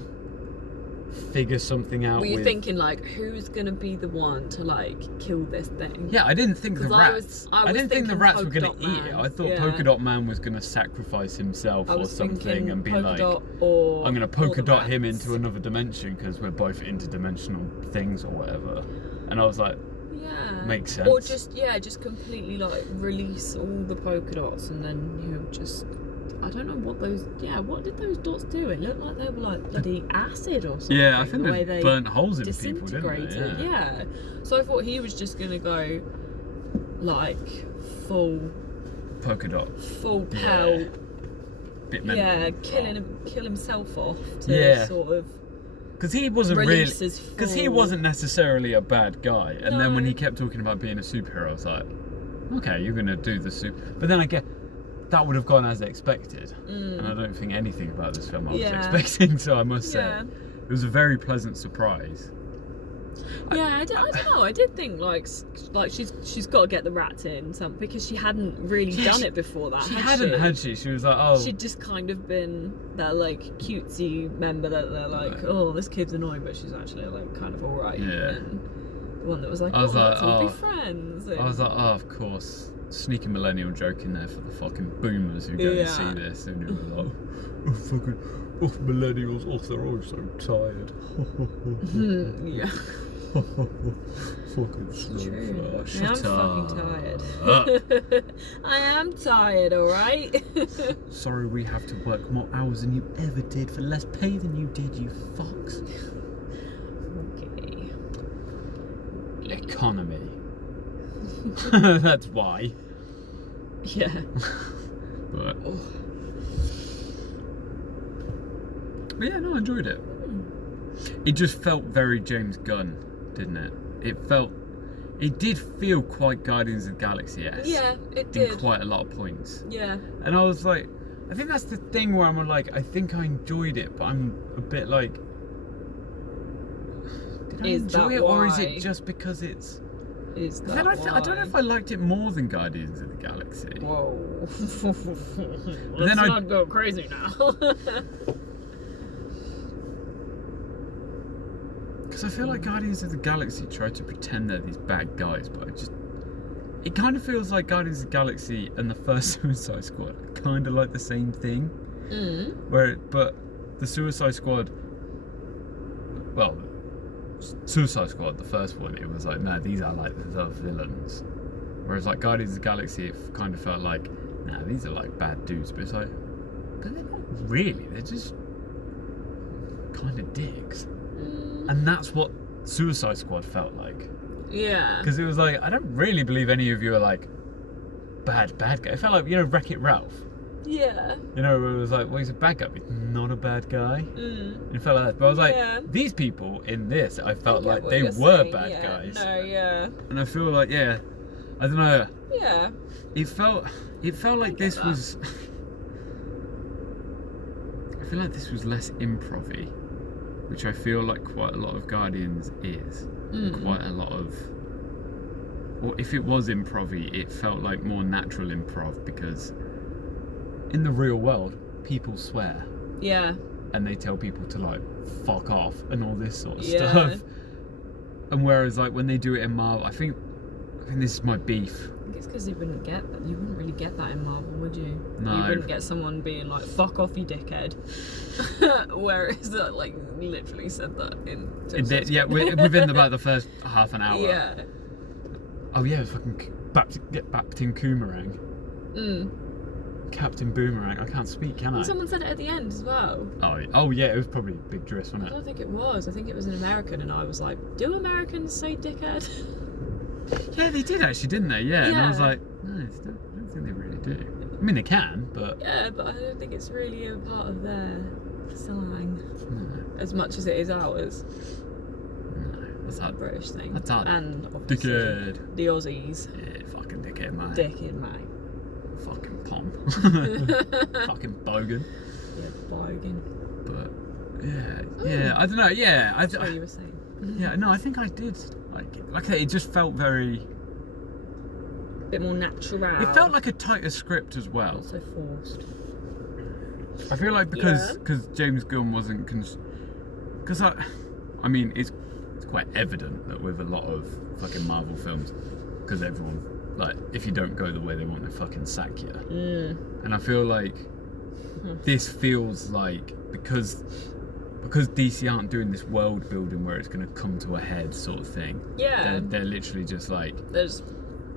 figure something out? Were you thinking like, who's gonna be the one to like kill this thing? Yeah, I didn't think the rats. I didn't think the rats were gonna eat it. I thought Polka Dot Man was gonna sacrifice himself or something and be like, I'm gonna polka dot him into another dimension because we're both interdimensional things or whatever. And I was like, makes sense. Or just completely like release all the polka dots, and then just, I don't know what did those dots do? It looked like they were like bloody acid or something. Yeah, I think they burnt holes in people, didn't they? Yeah. So I thought he was just gonna go like full polka dot, full pelt. Bit mental. Kill himself off to sort of. Because he wasn't necessarily a bad guy, and then when he kept talking about being a superhero, I was like, okay, you're gonna do the super. But then I get that would have gone as expected, and I don't think anything about this film I was expecting. So I must say, it was a very pleasant surprise. Yeah, I don't know. I did think like she's got to get the rats in because she hadn't really done it before that. Had she? She was like, oh. She'd just kind of been that like cutesy member that they're like, oh, this kid's annoying, but she's actually like kind of alright. Yeah. The one that was like, I was like, let's all oh. be friends. I was like, oh, of course. Sneaky millennial joke in there for the fucking boomers who go to see this, and who were like, oh, fucking, oh, millennials, oh, they're all so tired. Yeah. Fucking slow. I am fucking tired. I am tired, alright? Sorry we have to work more hours than you ever did for less pay than you did, you fucks. Okay. Economy. That's why. Yeah. But yeah, no, I enjoyed it. It just felt very James Gunn, didn't it? It did feel quite Guardians of the Galaxy-esque. Yeah, it did. In quite a lot of points. Yeah. And I was like, I think that's the thing where I'm like, I think I enjoyed it, but I'm a bit like, did I enjoy it, or is it just because it's... Is that then I don't know if I liked it more than Guardians of the Galaxy. Whoa. Then Let's not go crazy now. Because I feel like Guardians of the Galaxy tried to pretend they're these bad guys, but it kind of feels like Guardians of the Galaxy and the first Suicide Squad are kind of like the same thing. But the Suicide Squad, well, Suicide Squad, the first one, it was like, no, these are like the villains. Whereas like Guardians of the Galaxy, it kind of felt like, nah, these are like bad dudes. But it's like, but they're not really. They're just kind of dicks. And that's what Suicide Squad felt like. Yeah. Because it was like, I don't really believe any of you are like bad guy. It felt like, you know, Wreck-It Ralph. Yeah. You know, where it was like, well, he's a bad guy, but he's not a bad guy. It felt like that. But I was like, these people in this, I felt like they were bad guys. No, yeah. And I feel like, yeah, I don't know. Yeah. It felt like this was. I feel like this was less improv-y, which I feel like quite a lot of Guardians is. Quite a lot of. Or if it was improv-y, it felt like more natural improv, because in the real world, people swear. Yeah. And they tell people to like fuck off and all this sort of stuff. And whereas like when they do it in Marvel, I think this is my beef. I think it's because you wouldn't get that. You wouldn't really get that in Marvel, would you? No. You wouldn't get someone being like, "Fuck off, you dickhead." Whereas that like literally said that in. Within about the first half an hour. Yeah. Oh yeah, fucking Captain Boomerang. Captain Boomerang. I can't speak, can I? Someone said it at the end as well. Oh yeah, it was probably Big Driss, wasn't I it? don't think it was. I think it was an American, and I was like, "Do Americans say dickhead?" Yeah, they did actually, didn't they? Yeah. And I was Yeah. like, no, I don't think they really do. I mean, they can, but Yeah, but I don't think it's really a part of their slang no, as much as it is ours. that's A hard. British thing. That's hard. And obviously Dickhead. the Aussies. Yeah, fucking dickhead, mate. Dickhead, mate. Fucking pom. Fucking bogan. Yeah, bargain. But yeah, I don't know. Yeah, That's what you were saying. yeah, no, I think I did like it. Like I said, it just felt very. A bit more natural. It felt like a tighter script as well. Not so forced. I feel like because James Gunn wasn't because I mean it's quite evident that with a lot of fucking Marvel films, because everyone like if you don't go the way they want, they fucking sack you. And I feel like this feels like because DC aren't doing this world building where it's going to come to a head sort of thing. Yeah. They're literally just like There's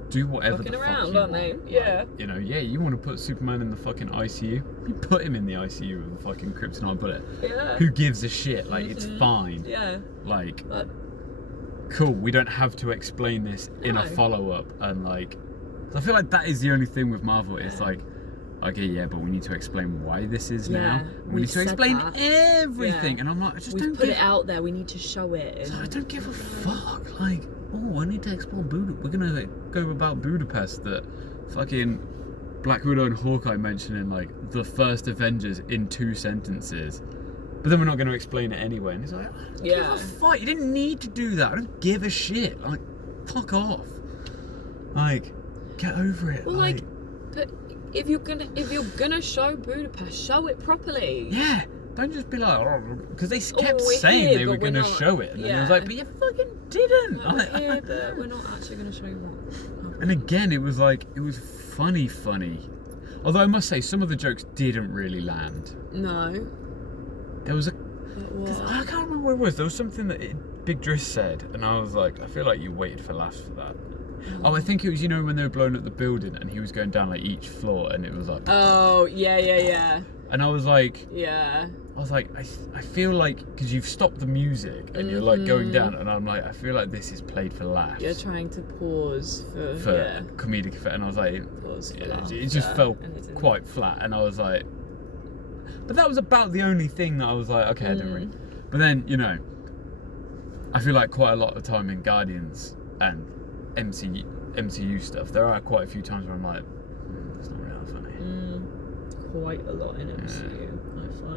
do whatever fucking the fuck around, you aren't want. they? Yeah. Like, you know, yeah, you want to put Superman in the fucking ICU? You put him in the ICU with a fucking kryptonite bullet. Yeah. Who gives a shit? Like, it's fine. Yeah. Like, But cool, we don't have to explain this in a No. follow-up. And like, I feel like that is the only thing with Marvel. It's like, okay, yeah, but we need to explain why this is now. We we've need to said explain that. everything. Yeah. And I'm like, I just we've don't put give it out there. We need to show it. I don't give a fuck. Like, oh, I need to explore Budapest. We're gonna go about Budapest that fucking Black Widow and Hawkeye mention in like the first Avengers in 2 sentences. But then we're not going to explain it anyway. And it's like, I don't give a fuck. You didn't need to do that. I don't give a shit. Like, fuck off. Like, get over it. Well, like, but if you're gonna show Budapest, show it properly. Yeah. Don't just be like, oh, because they kept we're saying here, they were but we're going to not. show it. And then it was like, but you fucking didn't. Like, we're here, but we're not actually going to show you what. And again, it was funny. Although I must say, some of the jokes didn't really land. No. There was What? I can't remember what it was. There was something that Big Driss said, and I was like, I feel like you waited for laughs for that. Oh, I think it was, when they were blowing up the building and he was going down like each floor, and it was like. Oh, yeah. And I was like. Yeah. I feel like, because you've stopped the music and you're like going down, and I'm like, I feel like this is played for laughs. You're trying to pause for comedic effect, and I was like, it just felt quite flat, and I was like, but that was about the only thing that I was like, okay, I didn't really. But then, I feel like quite a lot of the time in Guardians and MCU stuff, there are quite a few times where I'm like, it's not really that funny. Quite a lot in MCU.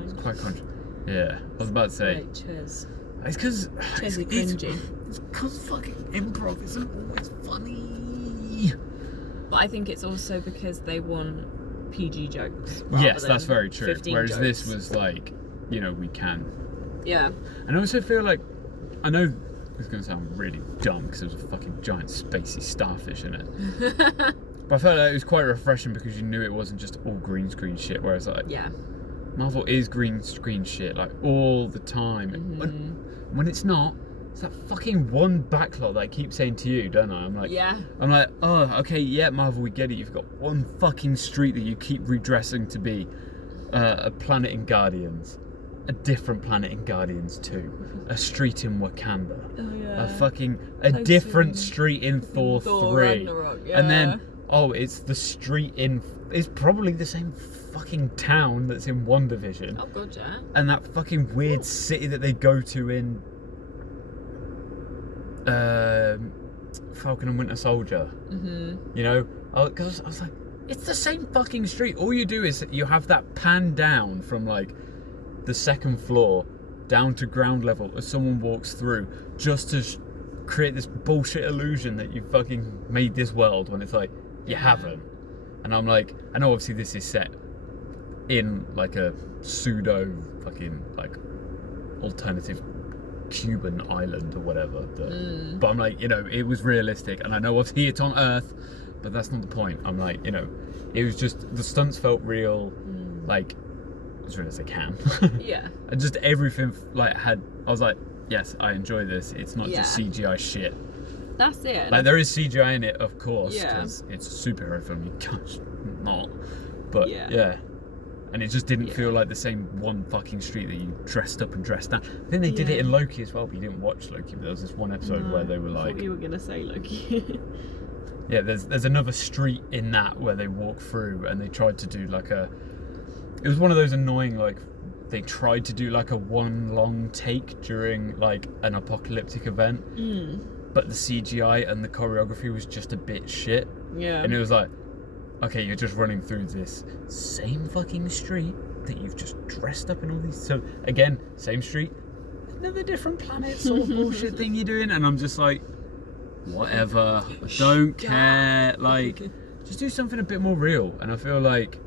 It's quite conscious. Yeah, I was about to say. Right, cheers. It's because cringy. It's because fucking improv isn't always funny. But I think it's also because they want PG jokes. Yes, that's very true. Whereas jokes. this was like, we can. Yeah. And I also feel like, I know it's going to sound really dumb because there's a fucking giant spacey starfish in it. But I felt like it was quite refreshing because you knew it wasn't just all green screen shit. Whereas like. Yeah. Marvel is green screen shit like all the time. When it's not, it's that fucking one backlot that I keep saying to you, don't I? I'm like, oh, okay, yeah, Marvel, we get it. You've got one fucking street that you keep redressing to be a planet in Guardians, a different planet in Guardians 2, a street in Wakanda, a different street in Thor 3, Ragnarok, and then it's the street in. It's probably the same fucking town that's in WandaVision. Oh god, yeah. And that fucking weird city that they go to in Falcon and Winter Soldier. Because I was like, it's the same fucking street. All you do is you have that pan down from like the second floor down to ground level as someone walks through, just to create this bullshit illusion that you fucking made this world, when it's like you haven't. And I'm like, I know obviously this is set in like a pseudo fucking like alternative Cuban island or whatever, but I'm like, it was realistic, and I know obviously it's on Earth, but that's not the point. I'm like, it was just, the stunts felt real, like as real as they can. Yeah. And just everything like I was like, yes, I enjoy this. It's not just CGI shit. That's it. Like there is CGI in it, of course, because it's a superhero film. You can't not. But yeah. And it just didn't feel like the same one fucking street that you dressed up and dressed down. I think they did it in Loki as well, but you didn't watch Loki. But there was this one episode where they were like, I thought you were gonna say Loki. Yeah, there's another street in that where they walk through, and they tried to do like it was one of those annoying, like, they tried to do like a one long take during like an apocalyptic event, but the CGI and the choreography was just a bit shit. Yeah. And it was like, okay, you're just running through this same fucking street that you've just dressed up in all these. So again, same street, another different planet sort of bullshit thing you're doing, and I'm just like, whatever, don't care. Like, just do something a bit more real. And I feel like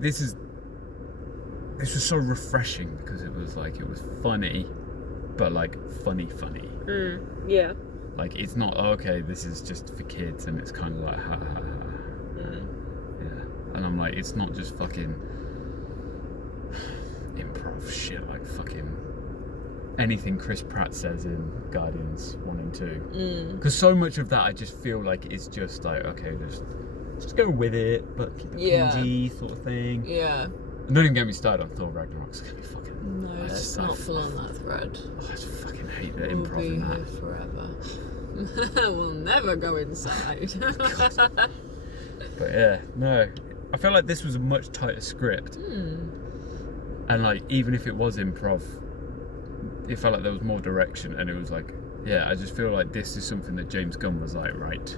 this was so refreshing because it was funny, but like funny. Yeah. Like, it's not, okay, this is just for kids, and it's kind of like ha ha ha. Yeah. And I'm like, it's not just fucking improv shit like fucking anything Chris Pratt says in Guardians 1 and 2. Because so much of that I just feel like it's just like, okay, just go with it, but keep it PG sort of thing. Yeah. And don't even get me started on Thor Ragnarok. It's gonna be fucking. No, let's not pull on that thread. I just fucking hate the improv in that. We'll be here forever. We'll never go inside. But yeah, no. I feel like this was a much tighter script. And like, even if it was improv, it felt like there was more direction, and it was like, yeah, I just feel like this is something that James Gunn was like, right,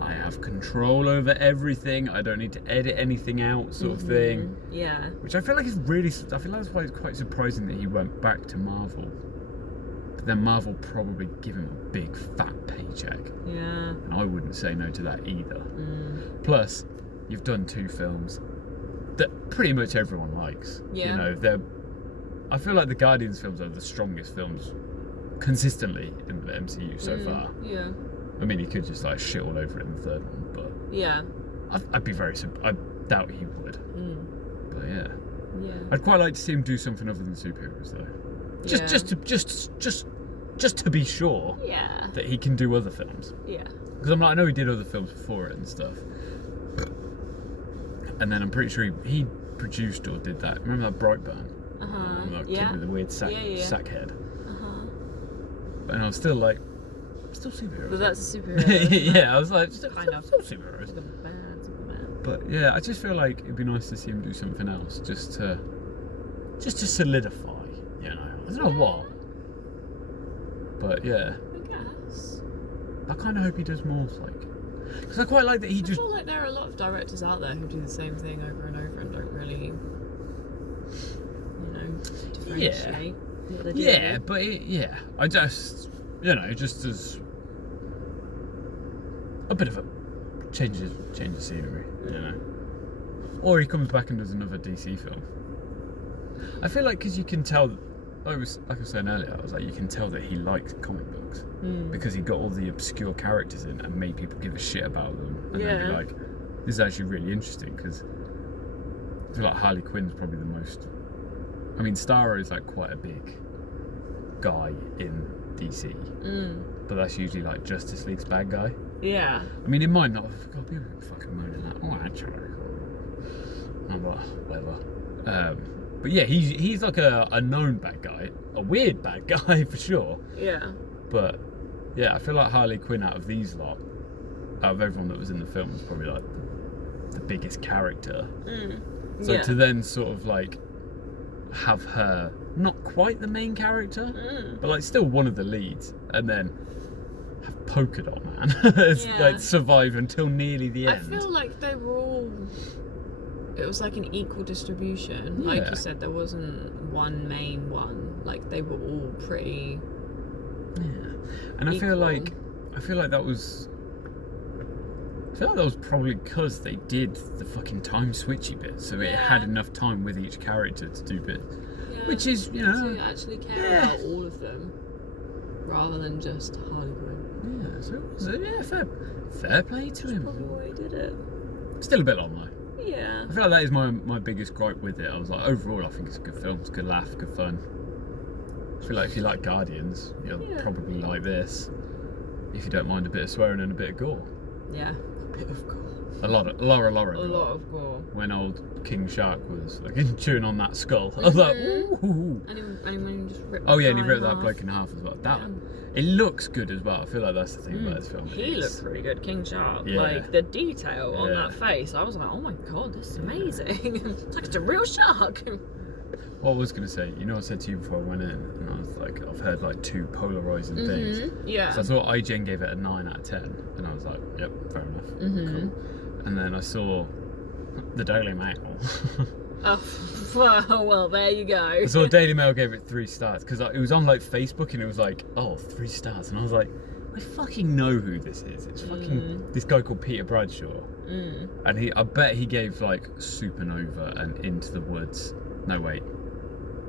I have control over everything, I don't need to edit anything out, sort of thing. Yeah. Which I feel like is really, I feel like that's why it's quite surprising that he went back to Marvel. But then Marvel probably give him a big fat paycheck. Yeah. And I wouldn't say no to that either. Plus, you've done 2 films that pretty much everyone likes. Yeah. You know, I feel like the Guardians films are the strongest films consistently in the MCU so far. Yeah. I mean, he could just like shit all over it in the third one, but Yeah. I'd be I doubt he would. But yeah. Yeah. I'd quite like to see him do something other than superheroes, though. Yeah. Just to be sure Yeah. that he can do other films. Yeah. Because I know he did other films before it and stuff. And then I'm pretty sure he produced or did that. Remember that Brightburn? That kid with the weird sack head. And I was still like, still superheroes. But that's a superhero. Yeah, I was like, still Kind still of. superheroes. Like a bad Superman. But yeah, I just feel like it'd be nice to see him do something else, just to solidify, you know. I don't know what. But yeah. I guess. I kind of hope he does more, like, because I quite like that he I just. feel like there are a lot of directors out there who do the same thing over and over and don't really, differentiate. What they're doing. Yeah, but I just, just as a bit of a change of scenery, Or he comes back and does another DC film. I feel like because you can tell, like I was saying earlier, I was like, you can tell that he likes comic books because he got all the obscure characters in and made people give a shit about them, and then be like, this is actually really interesting because I feel like Harley Quinn's probably the most. I mean, Starro is like quite a big guy in DC, but that's usually like Justice League's bad guy. Yeah. I mean, it might not. God, people are fucking moaning that. Oh, actually, I'm like, whatever. But yeah, he's like a known bad guy, a weird bad guy for sure. Yeah. But yeah, I feel like Harley Quinn out of these lot, out of everyone that was in the film, was probably like the biggest character. So to then sort of like have her not quite the main character, but like still one of the leads, and then have Polka Dot Man like survive until nearly the end. I feel like they were all. It was like an equal distribution. Like you said, there wasn't one main one. Like they were all pretty. Yeah, and equal. I feel like that was probably because they did the fucking time switchy bit, so it had enough time with each character to do bits, which is to actually care about all of them, rather than just Harley Quinn. Yeah, so fair play to him. Probably why he did it. Still a bit long though. Yeah. I feel like that is my biggest gripe with it. I was like, overall, I think it's a good film. It's a good laugh, good fun. I feel like if you like Guardians, you'll probably like this. If you don't mind a bit of swearing and a bit of gore. Yeah. A bit of gore. A lot of gore. A lot of gore. When old King Shark was like chewing on that skull, I was like, ooh. And when he just ripped. Oh yeah, and he ripped that bloke in half as well. It looks good as well. I feel like that's the thing about this film. He looked pretty good, King Shark. Like the detail on that face, I was like, oh my god, this is amazing. It's like it's a real shark. What I was going to say, I said to you before I went in, and I was like, I've heard like 2 polarising things. Yeah. So I saw IGN gave it a 9 out of 10, and I was like, yep, fair enough. Cool. And then I saw the Daily Mail. Oh, well, there you go. I saw Daily Mail gave it 3 stars, because it was on like Facebook, and it was like, 3 stars. And I was like, I fucking know who this is. It's fucking this guy called Peter Bradshaw. And I bet he gave like Supernova and Into the Woods. No, wait.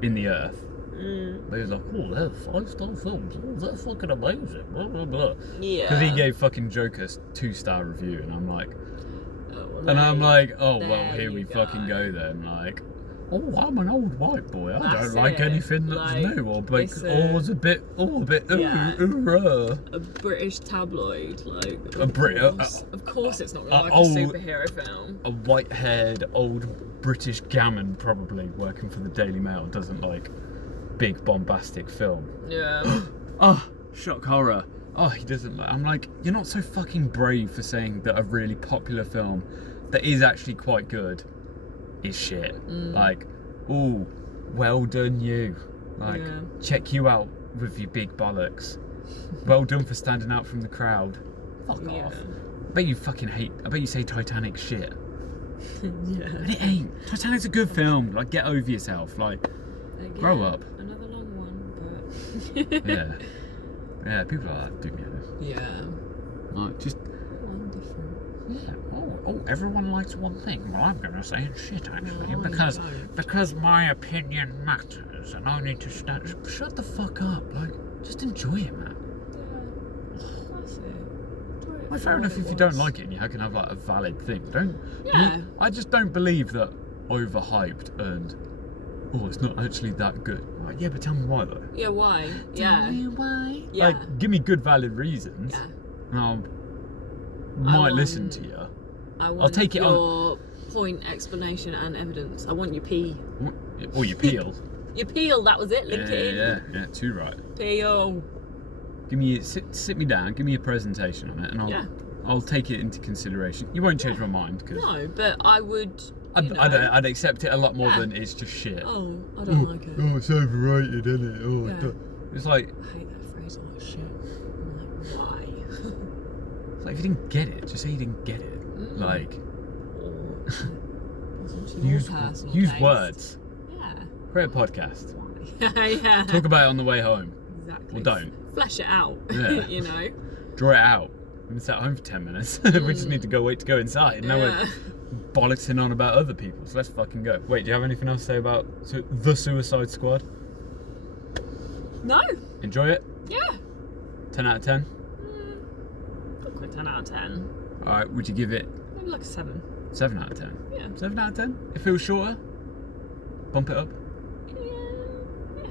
In the Earth. But he was like, oh, they're 5-star films. Oh, they're fucking amazing. Blah, blah, blah. Yeah. Because he gave fucking Joker 2-star review, and I'm like, here we fucking go then. Like, I'm an old white boy. I don't like anything that's new or big. Always a bit, hoorah. A British tabloid, like of course it's not really like a superhero film. A white-haired old British gammon probably working for the Daily Mail doesn't like big bombastic film. Yeah. Shock horror. He doesn't like. I'm like, you're not so fucking brave for saying that a really popular film that is actually quite good is shit. Like, well done you. Like, check you out with your big bollocks. Well done for standing out from the crowd. Fuck off. I bet you fucking hate. I bet you say Titanic shit. And it ain't. Titanic's a good film. Like, get over yourself. Like, grow up. Another long one, but yeah. People like that do me. Yeah. Like, just. One different. Yeah. Everyone likes one thing. Well, I'm gonna say shit actually, because my opinion matters, and I need to stand. Shut the fuck up. Like, just enjoy it, man. Yeah, that's it. Enjoy it Well, for fair what enough it if you don't was. like it and you can have like a valid thing. Don't. Yeah. I just don't believe that overhyped and it's not actually that good. Like, yeah, but tell me why though. Yeah, why? Yeah. Tell me why. Yeah. Like, give me good valid reasons. Yeah. And I might want- listen to you. I want take it on- your point, explanation, and evidence. I want your pee. Or you peel. Your peel, that was it. Link it in. Yeah, too right. Peel. Give me sit me down. Give me a presentation on it, and I'll take it into consideration. You won't change my mind because No, but I would. I'd accept it a lot more than it's just shit. Oh, I don't like it. Oh, it's overrated, isn't it? Oh, Yeah. it's like I hate that phrase. I like shit. I'm like, why? it's like if you didn't get it, just say you didn't get it. Like use taste. words. Yeah. Create a podcast. Yeah. Talk about it on the way home. Exactly. Or don't. Flesh it out. Yeah. You know. Draw it out. We've been sat at home for 10 minutes. We just need to wait to go inside. Now we're bollocksing on about other people, so let's fucking go. Wait, do you have anything else to say about the Suicide Squad? No. Enjoy it? Yeah. 10 out of 10? Not quite 10 out of 10. Alright, would you give it Maybe like a 7. 7 out of 10? Yeah. 7 out of 10? It feels shorter? Bump it up? Yeah.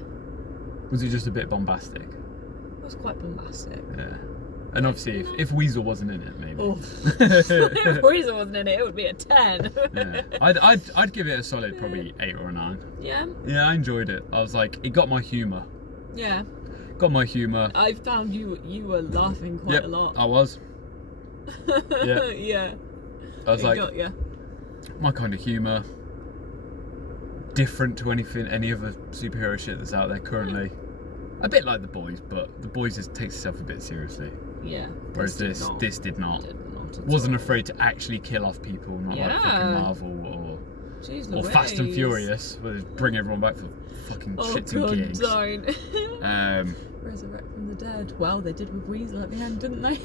Was it just a bit bombastic? It was quite bombastic. Yeah. And obviously, if Weasel wasn't in it, maybe. Oh. If Weasel wasn't in it, it would be a 10. Yeah. I'd give it a solid probably 8 or a 9. Yeah. Yeah, I enjoyed it. I was like, it got my humour. Yeah. Got my humour. I found you were laughing quite a lot. I was. Yeah. Yeah. I was like, got you. my kind of humour. Different to any other superhero shit that's out there currently. A bit like The Boys, but The Boys just takes itself a bit seriously. Yeah. Whereas this did not. at Wasn't all. afraid to actually kill off people, not like fucking Yeah. Marvel Jeez or Fast and Louise. Furious, where they bring everyone back for fucking Oh shits and God, gigs. don't. Resurrect from the dead. Well, they did with Weasel at the end, didn't they?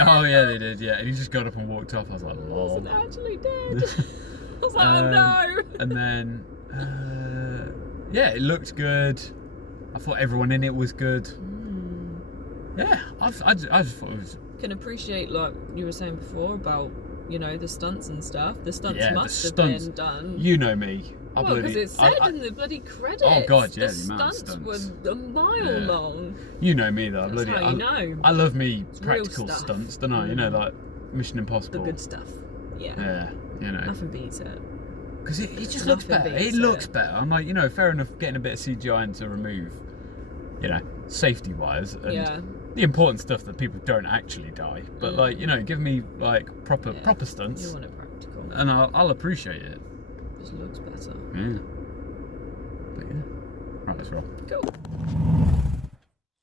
Oh yeah, they did. Yeah, and he just got up and walked off. I was like, He lol. wasn't actually dead. I was like, oh no. And then, yeah, it looked good. I thought everyone in it was good. Yeah, I just thought it was. Can appreciate, like you were saying before, about the stunts and stuff. The stunts Yeah, the must have stunts. been done. You know me. Well, because it said in the bloody credits. Oh God, yeah, the the amount of stunts stunts. were a mile long. You know me though. That's how you know. I love me It's practical real stuff. stunts, don't I? You know, like Mission The Impossible. good stuff. Yeah. Yeah, you know. Nothing beats it. Because it just looks Nothing better. It beats looks it. better. I'm like, fair enough getting a bit of CGI in to remove, safety wise and Yeah. the important stuff that people don't actually die. But like, give me like proper You stunts want it practical. and I'll appreciate it. Just looks better. Yeah. But yeah. Right, let's roll. Cool.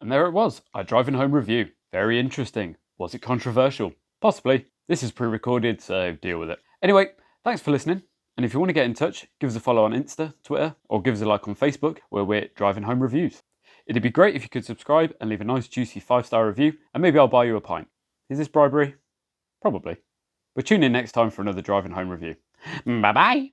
And there it was, our driving home review. Very interesting. Was it controversial? Possibly. This is pre-recorded, so deal with it. Anyway, thanks for listening. And if you want to get in touch, give us a follow on Insta, Twitter, or give us a like on Facebook, where we're Driving Home Reviews. It'd be great if you could subscribe and leave a nice juicy 5-star review, and maybe I'll buy you a pint. Is this bribery? Probably. But tune in next time for another Driving Home review. Bye bye!